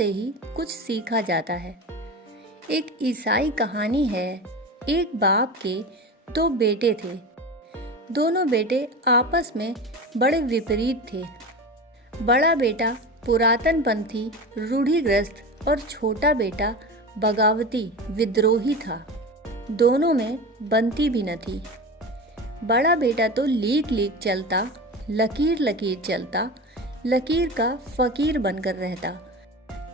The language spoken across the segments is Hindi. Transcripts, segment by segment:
से ही कुछ सीखा जाता है। एक ईसाई कहानी है। एक बाप के 2 बेटे थे। दोनों बेटे आपस में बड़े विपरीत थे। बड़ा बेटा पुरातनपंथी, रूढ़िग्रस्त और छोटा बेटा बगावती, विद्रोही था। दोनों में बनती भी न थी। बड़ा बेटा तो लीक लीक चलता, लकीर लकीर चलता, लकीर का फकीर बनकर रहता,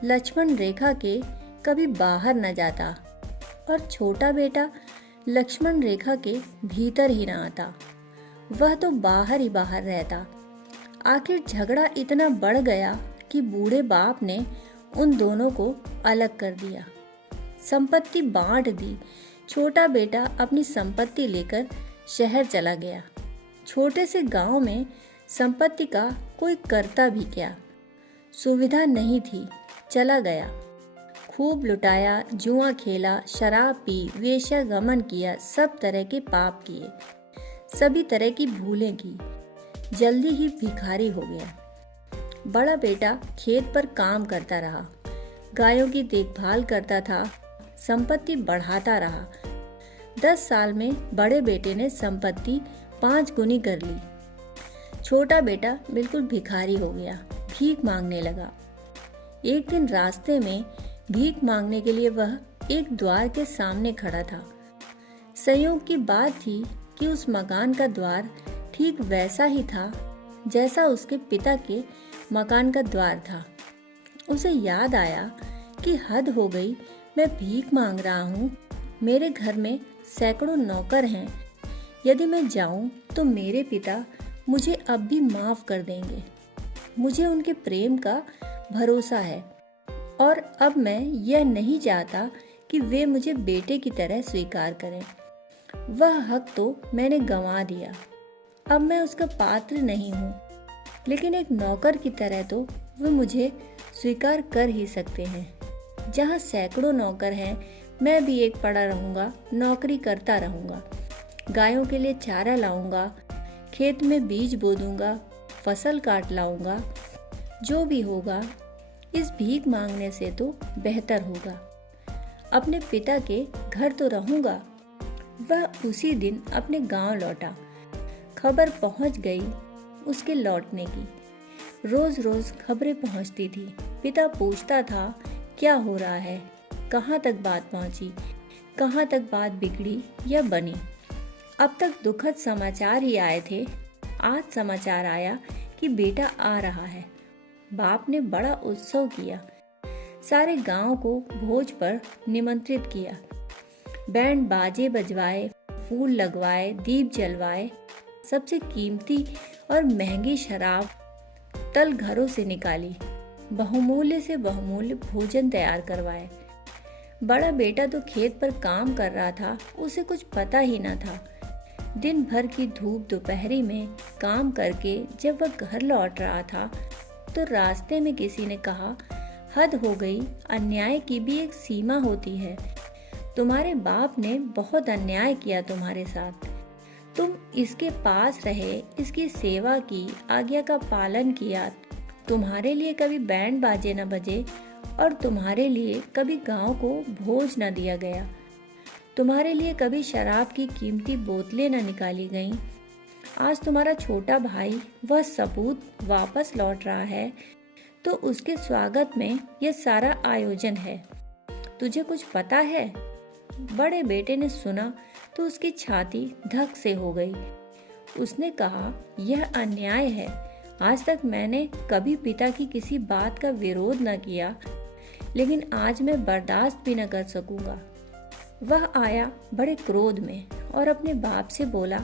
लक्ष्मण रेखा के कभी बाहर न जाता, और छोटा बेटा लक्ष्मण रेखा के भीतर ही न आता, वह तो बाहर ही बाहर रहता। आखिर झगड़ा इतना बढ़ गया कि बूढ़े बाप ने उन दोनों को अलग कर दिया। संपत्ति बांट दी। छोटा बेटा अपनी संपत्ति लेकर शहर चला गया। छोटे से गांव में संपत्ति का कोई करता भी क्या, सुविधा नहीं थी, चला गया। खूब लुटाया, जुआ खेला, शराब पी, वेश्यागमन किया, सब तरह के पाप किए, सभी तरह की भूलें की। जल्दी ही भिखारी हो गया। बड़ा बेटा खेत पर काम करता रहा, गायों की देखभाल करता था, संपत्ति बढ़ाता रहा। 10 साल में बड़े बेटे ने संपत्ति 5 गुनी कर ली। छोटा बेटा बिल्कुल भिखारी हो गया, भीख मांगने लगा। एक दिन रास्ते में भीख मांगने के लिए वह एक द्वार के सामने खड़ा था। संयोग की बात थी कि उस मकान का द्वार ठीक वैसा ही था जैसा उसके पिता के मकान का द्वार था। उसे याद आया कि हद हो गई, मैं भीख मांग रहा हूँ, मेरे घर में सैकड़ों नौकर हैं, यदि मैं जाऊं तो मेरे पिता मुझे अब भी माफ कर देंगे। मुझे उनके प्रेम का भरोसा है और अब मैं यह नहीं चाहता कि वे मुझे बेटे की तरह स्वीकार करें। वह हक तो मैंने गंवा दिया, अब मैं उसका पात्र नहीं हूँ, लेकिन एक नौकर की तरह तो वे मुझे स्वीकार कर ही सकते हैं। जहाँ सैकड़ों नौकर हैं, मैं भी एक पड़ा रहूँगा, नौकरी करता रहूँगा, गायों के लिए चारा लाऊंगा, खेत में बीज बो दूंगा, फसल काट लाऊंगा। जो भी होगा इस भीख मांगने से तो बेहतर होगा। अपने पिता के घर तो रहूंगा। वह उसी दिन अपने गांव लौटा। खबर पहुंच गई उसके लौटने की। रोज रोज खबरें पहुंचती थी। पिता पूछता था, क्या हो रहा है, कहाँ तक बात पहुंची, कहाँ तक बात बिगड़ी या बनी। अब तक दुखद समाचार ही आए थे। आज समाचार आया कि बेटा आ रहा है। बाप ने बड़ा उत्सव किया, सारे गांव को भोज पर निमंत्रित किया। बैंड बाजे बजवाए, फूल लगवाए, दीप जलवाए, सबसे कीमती और महंगी शराब तल घरों से निकाली, बहुमूल्य से बहुमूल्य भोजन तैयार करवाए। बड़ा बेटा तो खेत पर काम कर रहा था, उसे कुछ पता ही न था। दिन भर की धूप दोपहरी में काम करके जब वह घर लौट रहा था तो रास्ते में किसी ने कहा, हद हो गई, अन्याय की भी एक सीमा होती है। तुम्हारे बाप ने बहुत अन्याय किया तुम्हारे साथ। तुम इसके पास रहे, इसकी सेवा की, आज्ञा का पालन किया। तुम्हारे लिए कभी बैंड बाजे न बजे और तुम्हारे लिए कभी गांव को भोज न दिया गया। तुम्हारे लिए कभी शराब की कीमती बोतलें न निकाली गईं। आज तुम्हारा छोटा भाई वह सपूत वापस लौट रहा है तो उसके स्वागत में यह सारा आयोजन है। तुझे कुछ पता है? बड़े बेटे ने सुना तो उसकी छाती धक से हो गई। उसने कहा, यह अन्याय है। आज तक मैंने कभी पिता की किसी बात का विरोध न किया, लेकिन आज मैं बर्दाश्त भी न कर सकूंगा। वह आया बड़े क्रोध में और अपने बाप से बोला,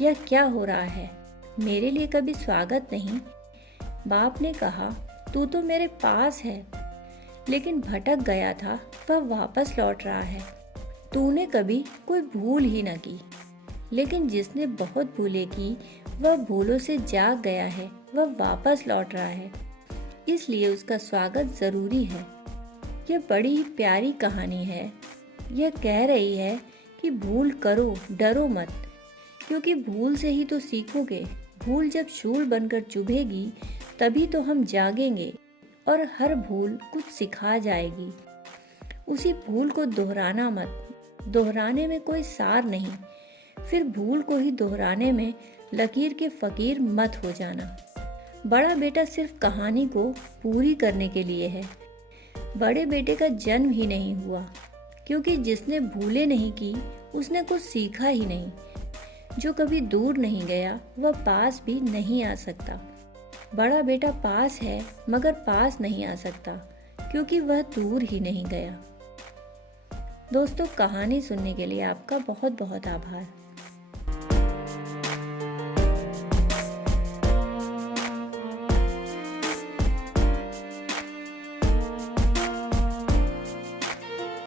यह क्या हो रहा है? मेरे लिए कभी स्वागत नहीं। बाप ने कहा, तू तो मेरे पास है, लेकिन भटक गया था, वह वापस लौट रहा है। तूने कभी कोई भूल ही न की, लेकिन जिसने बहुत भूलें की वह भूलों से जाग गया है, वह वापस लौट रहा है, इसलिए उसका स्वागत जरूरी है। यह बड़ी ही प्यारी कहानी है। यह कह रही है कि भूल करो, डरो मत, क्योंकि भूल से ही तो सीखोगे। भूल जब शूल बनकर चुभेगी तभी तो हम जागेंगे और हर भूल कुछ सिखा जाएगी। उसी भूल को दोहराना मत, दोहराने में कोई सार नहीं। फिर भूल को ही दोहराने में लकीर के फकीर मत हो जाना। बड़ा बेटा सिर्फ कहानी को पूरी करने के लिए है। बड़े बेटे का जन्म ही नहीं हुआ, क्योंकि जिसने भूलें नहीं की उसने कुछ सीखा ही नहीं। जो कभी दूर नहीं गया वह पास भी नहीं आ सकता। बड़ा बेटा पास है मगर पास नहीं आ सकता, क्योंकि वह दूर ही नहीं गया। दोस्तों, कहानी सुनने के लिए आपका बहुत बहुत आभार।